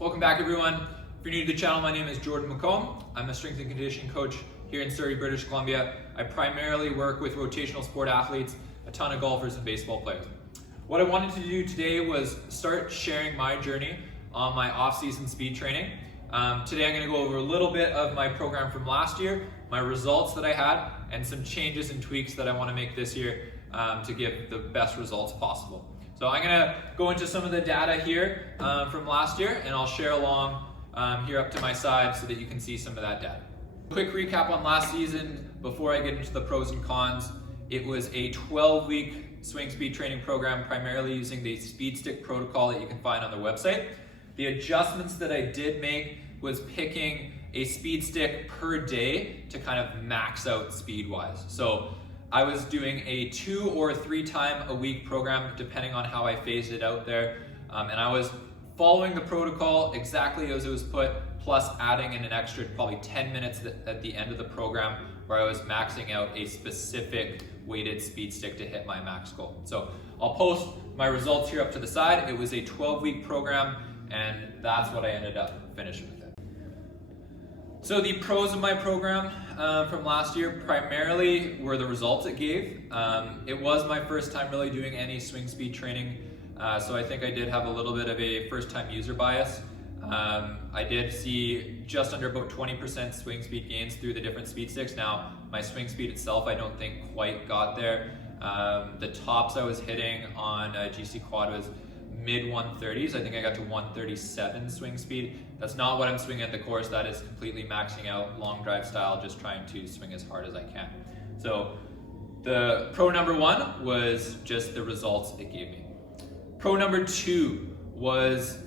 Welcome back, everyone. If you're new to the channel, my name is Jordan McComb. I'm a strength and conditioning coach here in Surrey, British Columbia. I primarily work with rotational sport athletes, a ton of golfers and baseball players. What I wanted to do today was start sharing my journey on my off-season speed training. Today I'm going to go over a little bit of my program from last year, my results that I had, and some changes and tweaks that I want to make this year to give the best results possible. So I'm going to go into some of the data here from last year, and I'll share along here up to my side so that you can see some of that data. Quick recap on last season before I get into the pros and cons. It was a 12-week swing speed training program, primarily using the speed stick protocol that you can find on the website. The adjustments that I did make was picking a speed stick per day to kind of max out speed-wise. So I was doing a 2 or 3 time a week program, depending on how I phased it out there. And I was following the protocol exactly as it was put, plus adding in an extra probably 10 minutes at the end of the program where I was maxing out a specific weighted speed stick to hit my max goal. So I'll post my results here up to the side. It was a 12-week program, and that's what I ended up finishing with it. So the pros of my program from last year primarily were the results it gave. It was my first time really doing any swing speed training, so I think I did have a little bit of a first-time user bias. I did see just under about 20% swing speed gains through the different speed sticks. Now, my swing speed itself, I don't think quite got there. The tops I was hitting on GC Quad was mid 130s. I think I got to 137 swing speed. That's not what I'm swinging at the course. That is completely maxing out long drive style, just trying to swing as hard as I can. So the pro number 1 was just the results it gave me. Pro number 2 was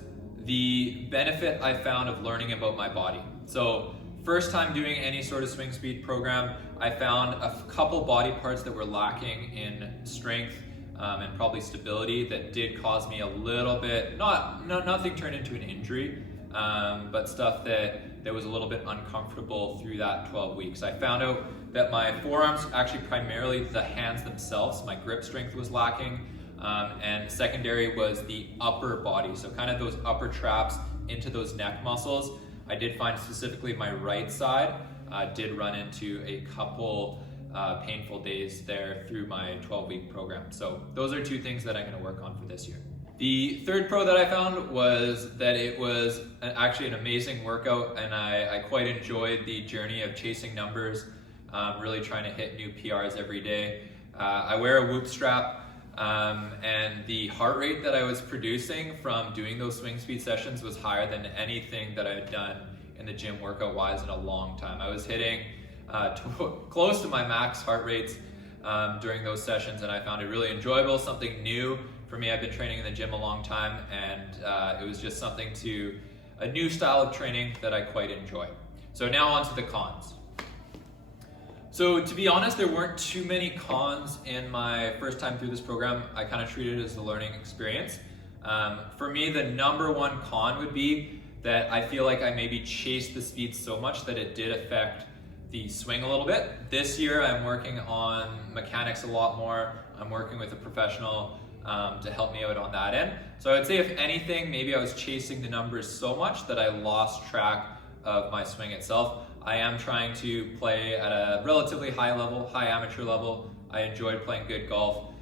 the benefit I found of learning about my body. So first time doing any sort of swing speed program, I found a couple body parts that were lacking in strength and probably stability that did cause me a little bit, nothing turned into an injury, but stuff that was a little bit uncomfortable through that 12 weeks. I found out that my forearms, actually primarily the hands themselves, my grip strength was lacking, and secondary was the upper body, so kind of those upper traps into those neck muscles. I did find specifically my right side did run into a couple painful days there through my 12-week program. So those are 2 things that I'm going to work on for this year. The third pro that I found was that it was actually an amazing workout, and I quite enjoyed the journey of chasing numbers, really trying to hit new PRs every day. I wear a Whoop strap, and the heart rate that I was producing from doing those swing speed sessions was higher than anything that I had done in the gym workout wise in a long time. I was hitting close to my max heart rates during those sessions, and I found it really enjoyable, something new for me. I've been training in the gym a long time, and it was just something a new style of training that I quite enjoy. So now on to the cons. So to be honest, there weren't too many cons in my first time through this program. I kind of treated it as a learning experience. For me, the number 1 con would be that I feel like I maybe chased the speed so much that it did affect the swing a little bit. This year I'm working on mechanics a lot more. I'm working with a professional to help me out on that end. So I would say if anything, maybe I was chasing the numbers so much that I lost track of my swing itself. I am trying to play at a relatively high level, high amateur level. I enjoyed playing good golf.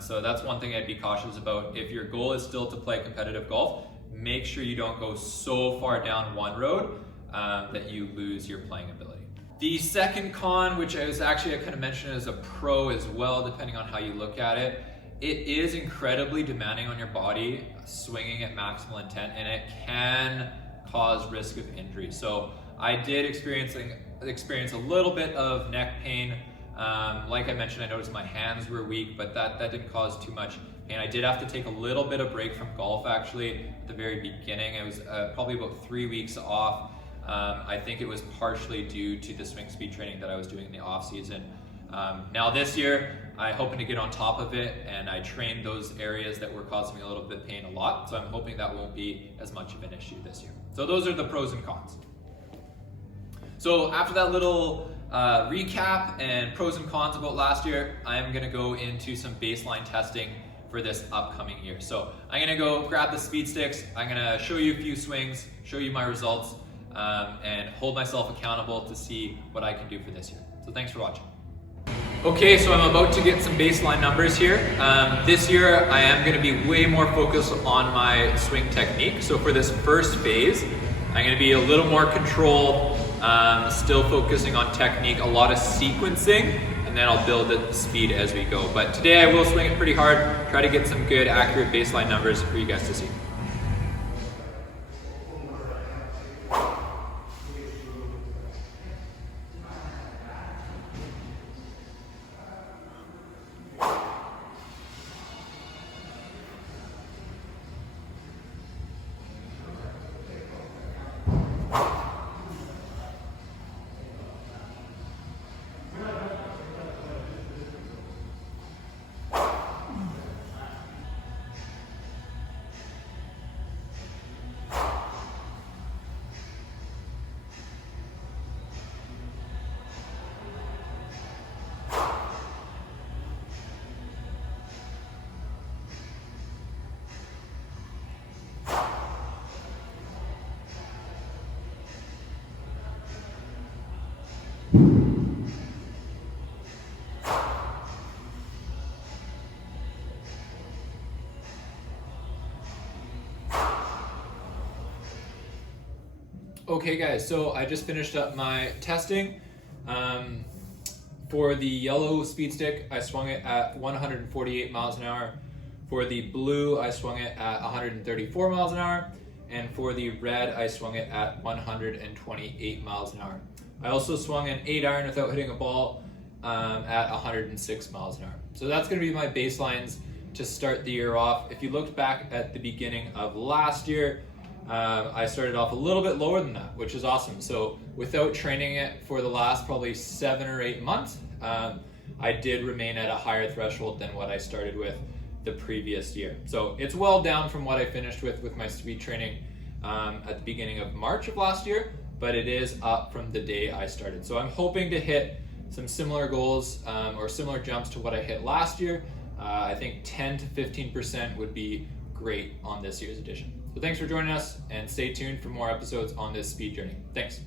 So that's one thing I'd be cautious about. If your goal is still to play competitive golf, make sure you don't go so far down one road that you lose your playing ability. The second con, which I kind of mentioned as a pro as well, depending on how you look at it, it is incredibly demanding on your body, swinging at maximal intent, and it can cause risk of injury. So I did experience a little bit of neck pain. Like I mentioned, I noticed my hands were weak, but that didn't cause too much pain. I did have to take a little bit of break from golf actually at the very beginning. It was probably about 3 weeks off. I think it was partially due to the swing speed training that I was doing in the off season. Now this year, I'm hoping to get on top of it, and I trained those areas that were causing me a little bit of pain a lot. So I'm hoping that won't be as much of an issue this year. So those are the pros and cons. So after that little recap and pros and cons about last year, I'm gonna go into some baseline testing for this upcoming year. So I'm gonna go grab the speed sticks, I'm gonna show you a few swings, show you my results, and hold myself accountable to see what I can do for this year. So thanks for watching. Okay, so I'm about to get some baseline numbers here. This year I am going to be way more focused on my swing technique. So for this first phase, I'm going to be a little more controlled, still focusing on technique, a lot of sequencing, and then I'll build the speed as we go. But today I will swing it pretty hard, try to get some good, accurate baseline numbers for you guys to see. Okay guys, so I just finished up my testing. For the yellow speed stick, I swung it at 148 miles an hour. For the blue, I swung it at 134 miles an hour. And for the red, I swung it at 128 miles an hour. I also swung an 8-iron without hitting a ball at 106 miles an hour. So that's gonna be my baselines to start the year off. If you looked back at the beginning of last year, I started off a little bit lower than that, which is awesome. So without training it for the last probably 7 or 8 months, I did remain at a higher threshold than what I started with the previous year. So it's well down from what I finished with my speed training at the beginning of March of last year, but it is up from the day I started. So I'm hoping to hit some similar goals or similar jumps to what I hit last year. I think 10 to 15% would be great on this year's edition. So thanks for joining us, and stay tuned for more episodes on this speed journey. Thanks.